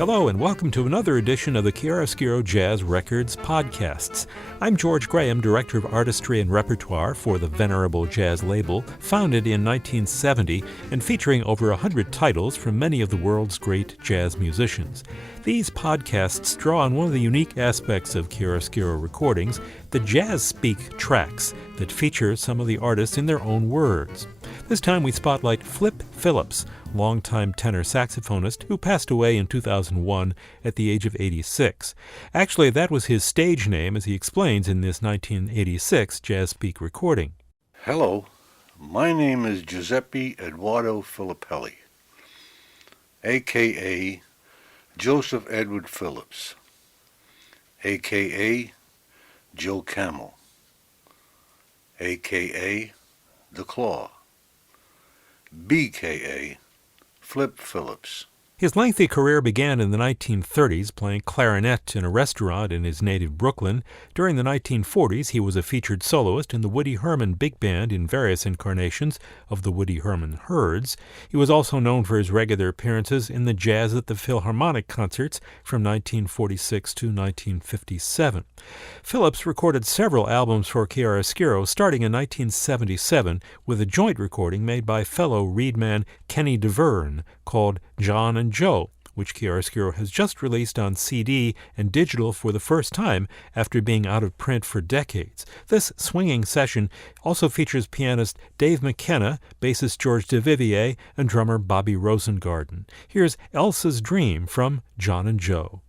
Hello and welcome to another edition of the Chiaroscuro Jazz Records podcasts. I'm George Graham, Director of Artistry and Repertoire for the Venerable Jazz label, founded in 1970 and featuring over 100 titles from many of the world's great jazz musicians. These podcasts draw on one of the unique aspects of chiaroscuro recordings, the jazz speak tracks that feature some of the artists in their own words. This time we spotlight Phillips, longtime tenor saxophonist who passed away in 2001 at the age of 86. Actually, that was his stage name, as he explains in this 1986 Jazz Speak recording. Hello, my name is Giuseppe Eduardo Filippelli, a.k.a. Joseph Edward Phillips, a.k.a. Joe Camel, a.k.a. The Claw, b.k.a. Flip Phillips. His lengthy career began in the 1930s playing clarinet in a restaurant in his native Brooklyn. During the 1940s, he was a featured soloist in the Woody Herman Big Band in various incarnations of the Woody Herman Herds. He was also known for his regular appearances in the Jazz at the Philharmonic concerts from 1946 to 1957. Phillips recorded several albums for chiaroscuro, starting in 1977 with a joint recording made by fellow reedman Kenny DeVerne called John and Joe, which chiaroscuro has just released on CD and digital for the first time after being out of print for decades. This swinging session also features pianist Dave McKenna, bassist George DeVivier, and drummer Bobby Rosengarten. Here's Elsa's Dream from John and Joe.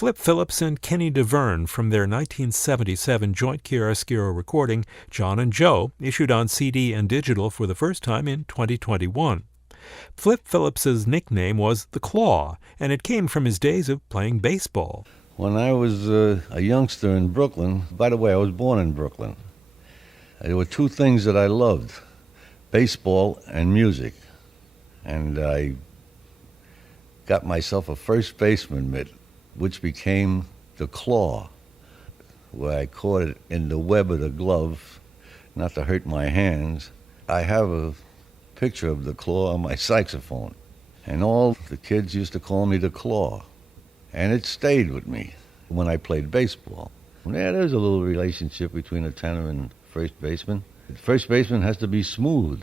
Flip Phillips and Kenny DeVerne from their 1977 joint Chiaroscuro recording, John and Joe, issued on CD and digital for the first time in 2021. Flip Phillips's nickname was The Claw, and it came from his days of playing baseball. When I was a youngster in Brooklyn, by the way, I was born in Brooklyn, there were two things that I loved, baseball and music. And I got myself a first baseman mitt, which became the Claw, where I caught it in the web of the glove, not to hurt my hands. I have a picture of the Claw on my saxophone, and all the kids used to call me the Claw, and it stayed with me when I played baseball. Yeah, there's a little relationship between a tenor and first baseman. The first baseman has to be smooth.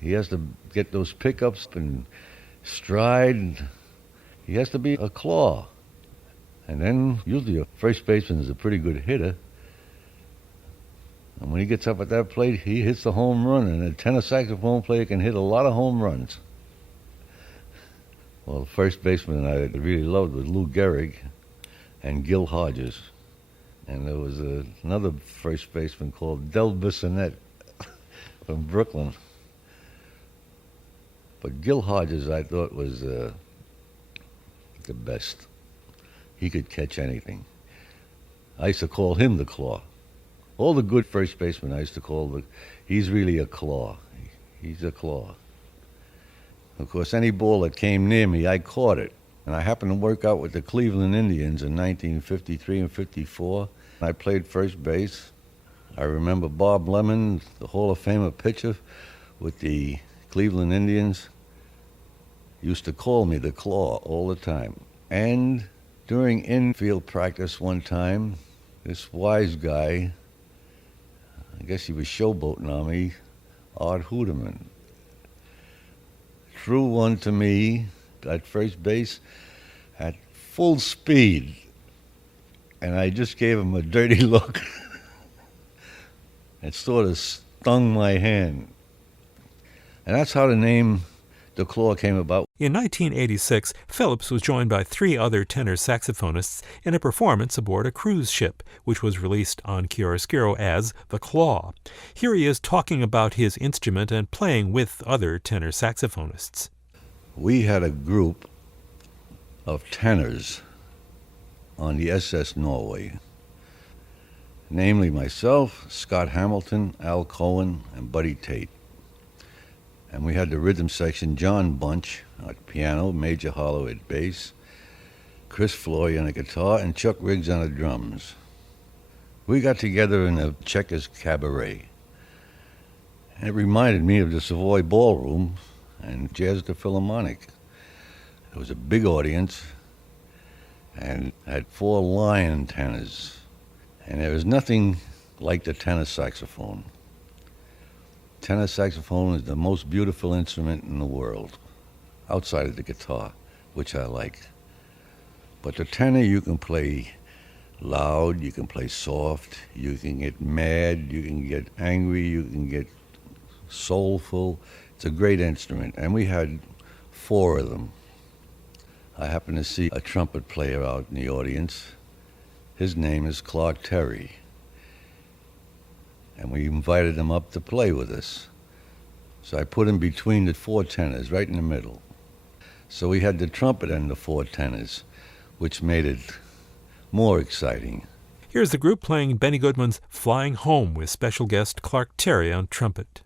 He has to get those pickups and stride. He has to be a claw. And then usually a first baseman is a pretty good hitter. And when he gets up at that plate, he hits the home run. And a tenor saxophone player can hit a lot of home runs. Well, the first baseman I really loved was Lou Gehrig and Gil Hodges. And there was another first baseman called Del Bissonette from Brooklyn. But Gil Hodges, I thought, was the best. He could catch anything. I used to call him the Claw. All the good first basemen I used to call he's really a claw. He's a claw. Of course, any ball that came near me, I caught it. And I happened to work out with the Cleveland Indians in 1953 and 54. I played first base. I remember Bob Lemon, the Hall of Famer pitcher with the Cleveland Indians, used to call me the Claw all the time. And during infield practice one time, this wise guy, I guess he was showboating on me, Art Hooterman, threw one to me at first base at full speed. And I just gave him a dirty look. It sort of stung my hand. And that's how the name the claw came about. In 1986, Phillips was joined by 3 other tenor saxophonists in a performance aboard a cruise ship, which was released on Chiaroscuro as The Claw. Here he is talking about his instrument and playing with other tenor saxophonists. We had a group of tenors on the SS Norway, namely myself, Scott Hamilton, Al Cohen, and Buddy Tate. And we had the rhythm section, John Bunch at piano, Major Hollow at bass, Chris Floyd on the guitar, and Chuck Riggs on the drums. We got together in a Checkers Cabaret. And it reminded me of the Savoy Ballroom and Jazz at the Philharmonic. It was a big audience and had 4 lion tenors. And there was nothing like the tenor saxophone. Tenor saxophone is the most beautiful instrument in the world, outside of the guitar, which I like. But the tenor, you can play loud, you can play soft, you can get mad, you can get angry, you can get soulful. It's a great instrument, and we had 4 of them. I happened to see a trumpet player out in the audience. His name is Clark Terry. And we invited him up to play with us. So I put him between the 4 tenors, right in the middle. So we had the trumpet and the 4 tenors, which made it more exciting. Here's the group playing Benny Goodman's Flying Home with special guest Clark Terry on trumpet.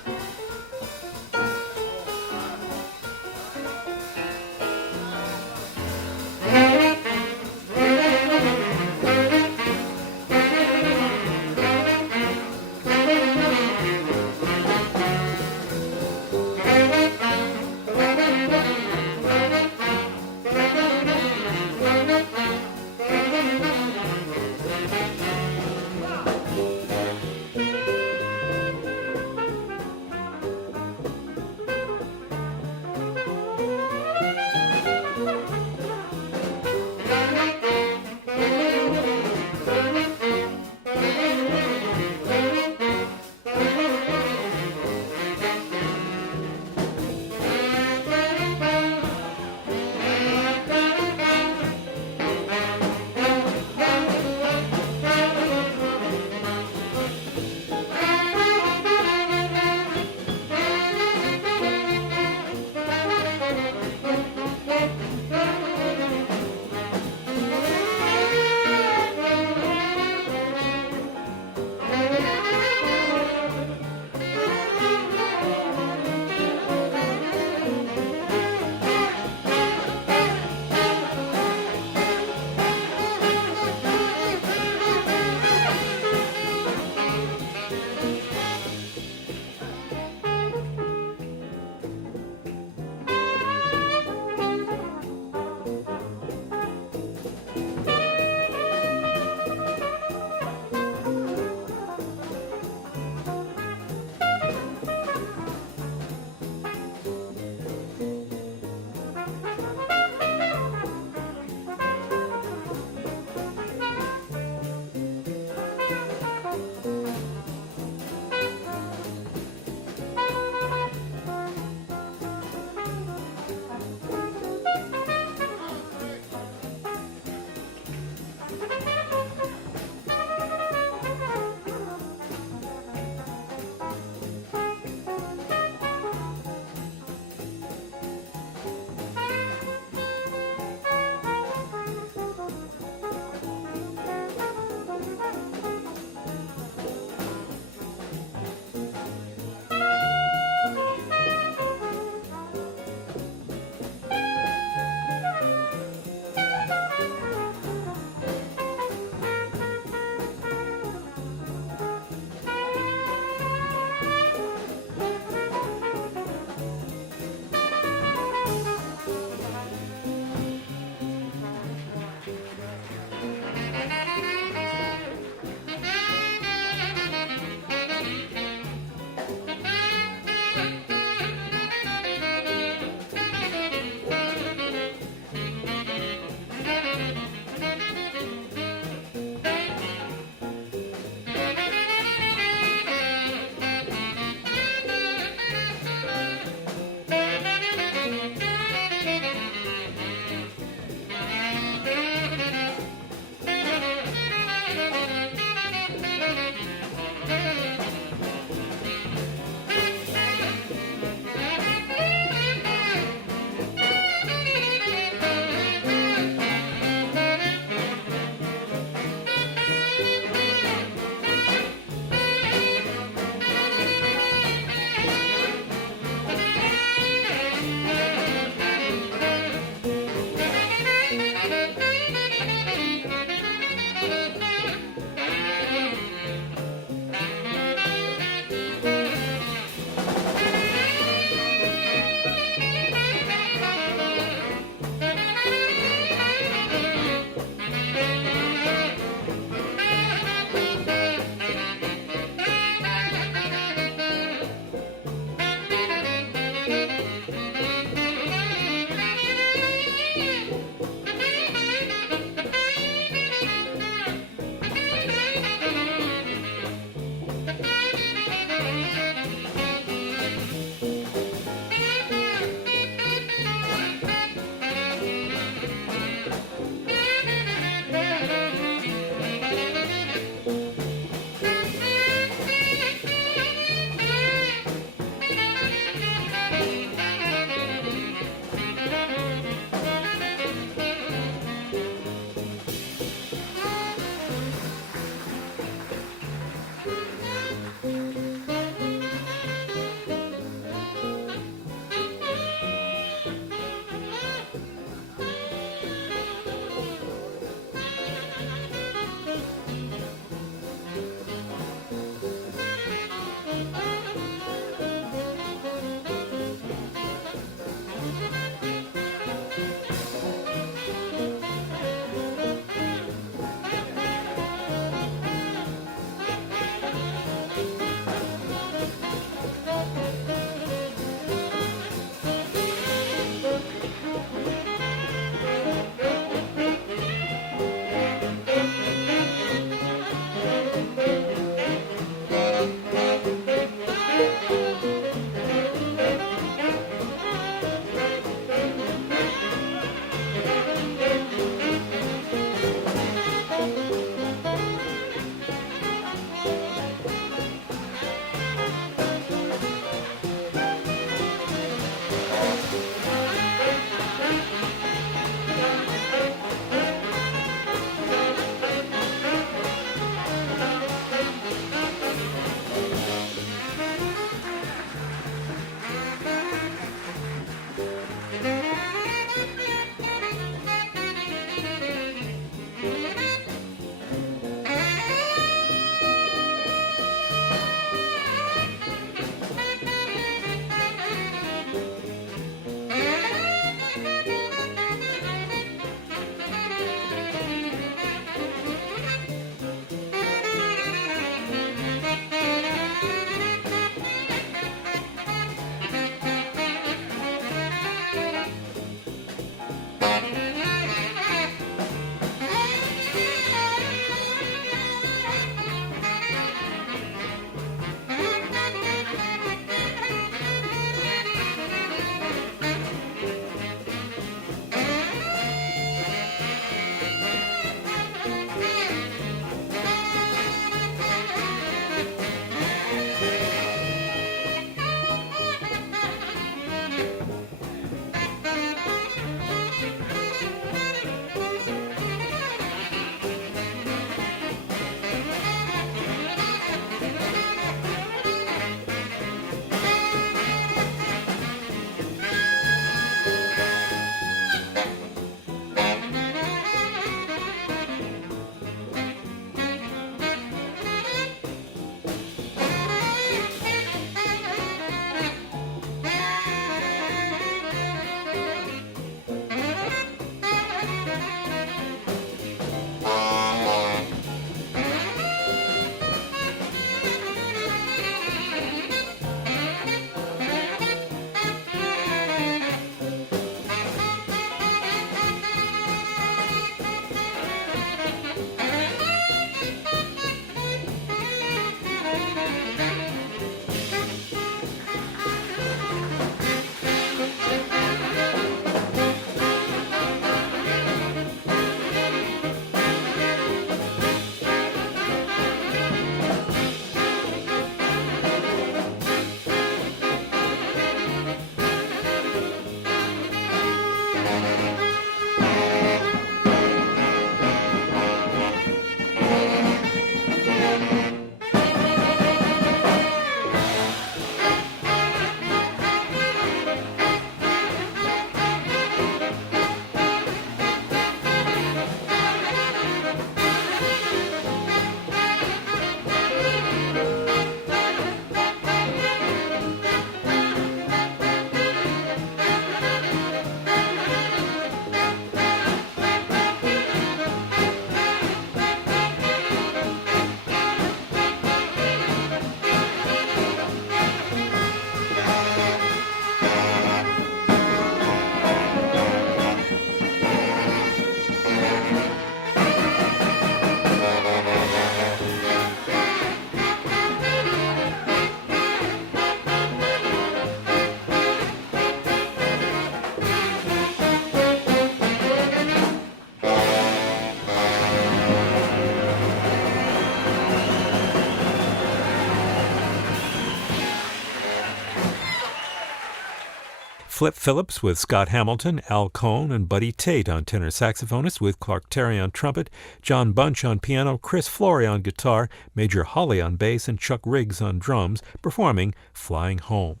Flip Phillips with Scott Hamilton, Al Cohn, and Buddy Tate on tenor saxophonist with Clark Terry on trumpet, John Bunch on piano, Chris Flory on guitar, Major Holly on bass, and Chuck Riggs on drums, performing Flying Home.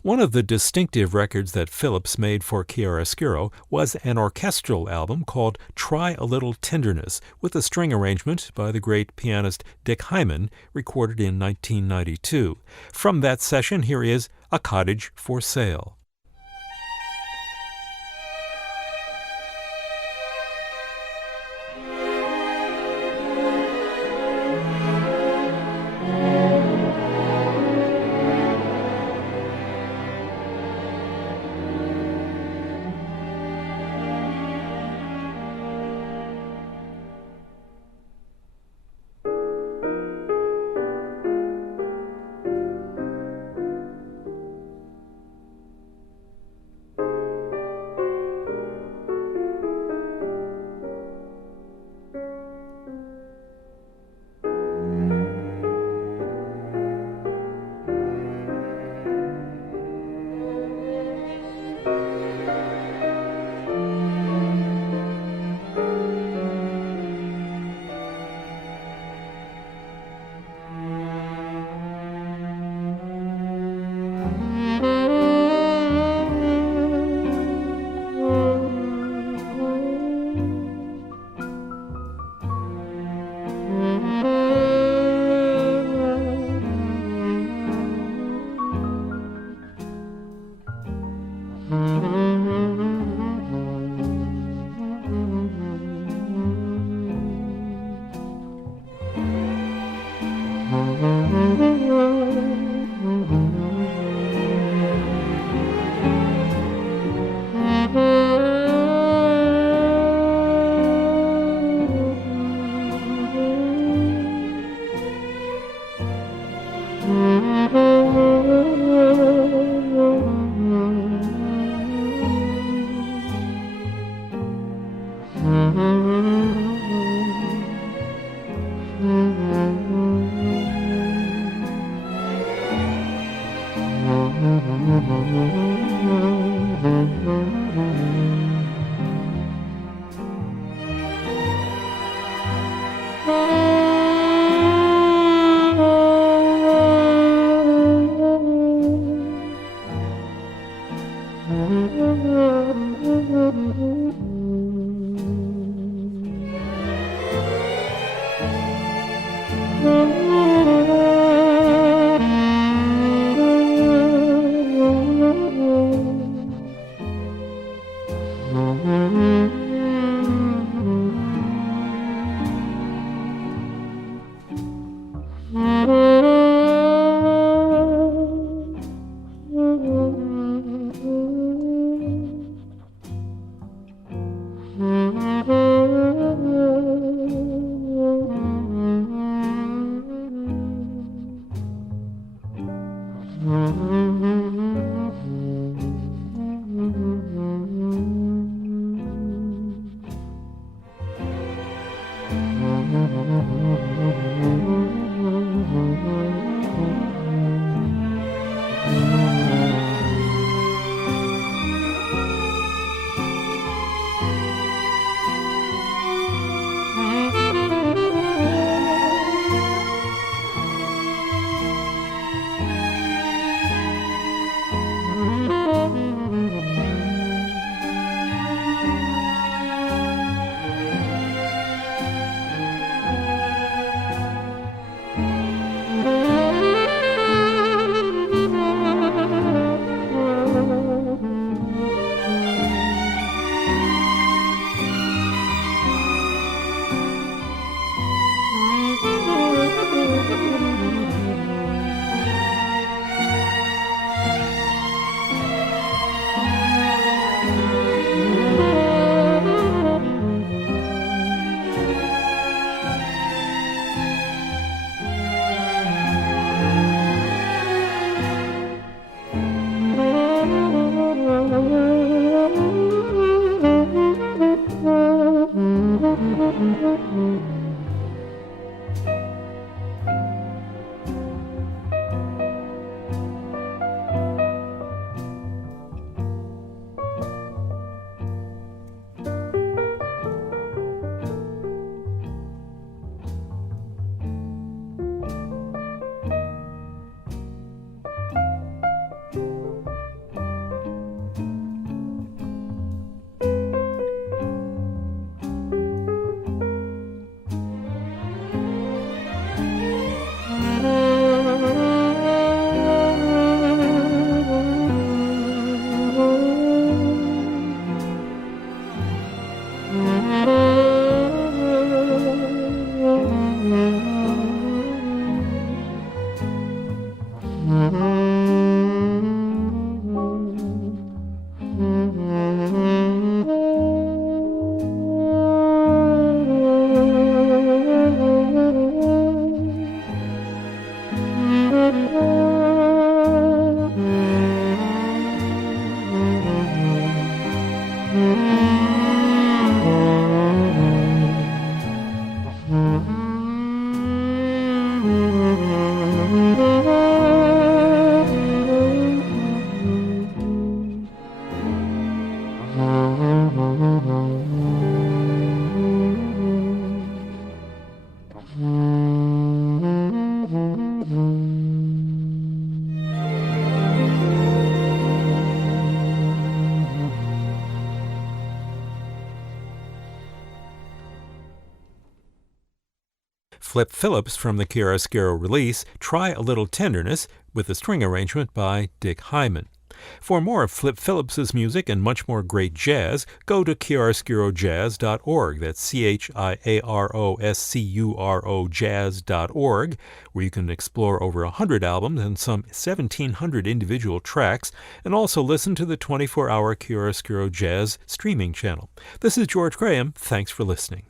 One of the distinctive records that Phillips made for Chiaroscuro was an orchestral album called Try a Little Tenderness, with a string arrangement by the great pianist Dick Hyman, recorded in 1992. From that session, here is A Cottage for Sale. Flip Phillips from the Chiaroscuro release, Try a Little Tenderness, with a string arrangement by Dick Hyman. For more of Flip Phillips's music and much more great jazz, go to chiaroscurojazz.org. That's CHIAROSCURO jazz.org, where you can explore over 100 albums and some 1,700 individual tracks, and also listen to the 24-hour Chiaroscuro Jazz streaming channel. This is George Graham. Thanks for listening.